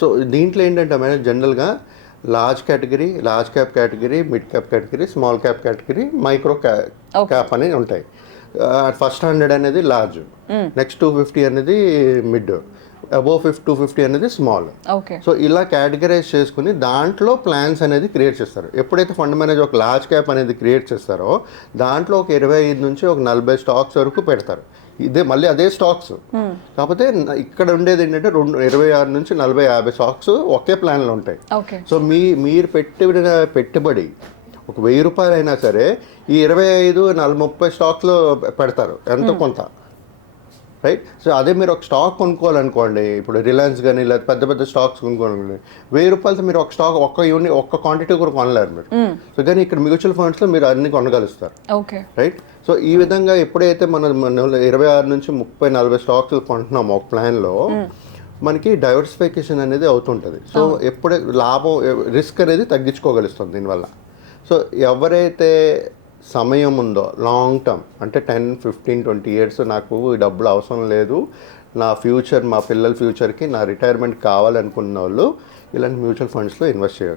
So దీంట్లో ఏంటంటే madam జనరల్గా large cap category, mid cap category, small cap category, micro cap అనేవి ఉంటాయి. ఫస్ట్ 100 అనేది లార్జ్, నెక్స్ట్ 250 అనేది మిడ్, అబోవ్ 250 అనేది స్మాల్. సో ఇలా కేటగరైజ్ చేసుకుని దాంట్లో ప్లాన్స్ అనేది క్రియేట్ చేస్తారు. ఎప్పుడైతే ఫండ్ మేనేజర్ ఒక లార్జ్ క్యాప్ అనేది క్రియేట్ చేస్తారో దాంట్లో ఒక 25 నుంచి ఒక 40 స్టాక్స్ వరకు పెడతారు. ఇదే మళ్ళీ అదే స్టాక్స్, కాకపోతే ఇక్కడ ఉండేది ఏంటంటే 26 నుంచి 40-50 స్టాక్స్ ఒకే ప్లాన్లో ఉంటాయి. సో మీరు పెట్టిన పెట్టుబడి ఒక 1000 రూపాయలు అయినా సరే ఈ 25-30 స్టాక్స్లో పెడతారు ఎంతో కొంత, రైట్? సో అదే మీరు ఒక స్టాక్ కొనుక్కోవాలనుకోండి, ఇప్పుడు రిలయన్స్ కానీ లేదా పెద్ద పెద్ద స్టాక్స్ కొనుక్కోవాలనుకోండి, 1000 రూపాయలతో మీరు ఒక స్టాక్ ఒక్క క్వాంటిటీ కూడా కొనలేరు మీరు. సో కానీ ఇక్కడ మ్యూచువల్ ఫండ్స్లో మీరు అన్ని కొనగలుస్తారు, రైట్? సో ఈ విధంగా ఎప్పుడైతే మనం 26 నుంచి 30-40 స్టాక్స్ కొంటున్నామో ఒక ప్లాన్లో మనకి డైవర్సిఫికేషన్ అనేది అవుతుంటుంది. సో ఎప్పుడే లాభం రిస్క్ అనేది తగ్గించుకోగలుస్తుంది దీనివల్ల. సో ఎవరైతే సమయం ఉందో లాంగ్ టర్మ్ అంటే 10-15-20 ఇయర్స్ నాకు ఈ డబ్బులు అవసరం లేదు, నా ఫ్యూచర్ మా పిల్లల ఫ్యూచర్కి నా రిటైర్మెంట్ కావాలనుకున్న వాళ్ళు ఇలాంటి మ్యూచువల్ ఫండ్స్లో ఇన్వెస్ట్ చేయవచ్చు.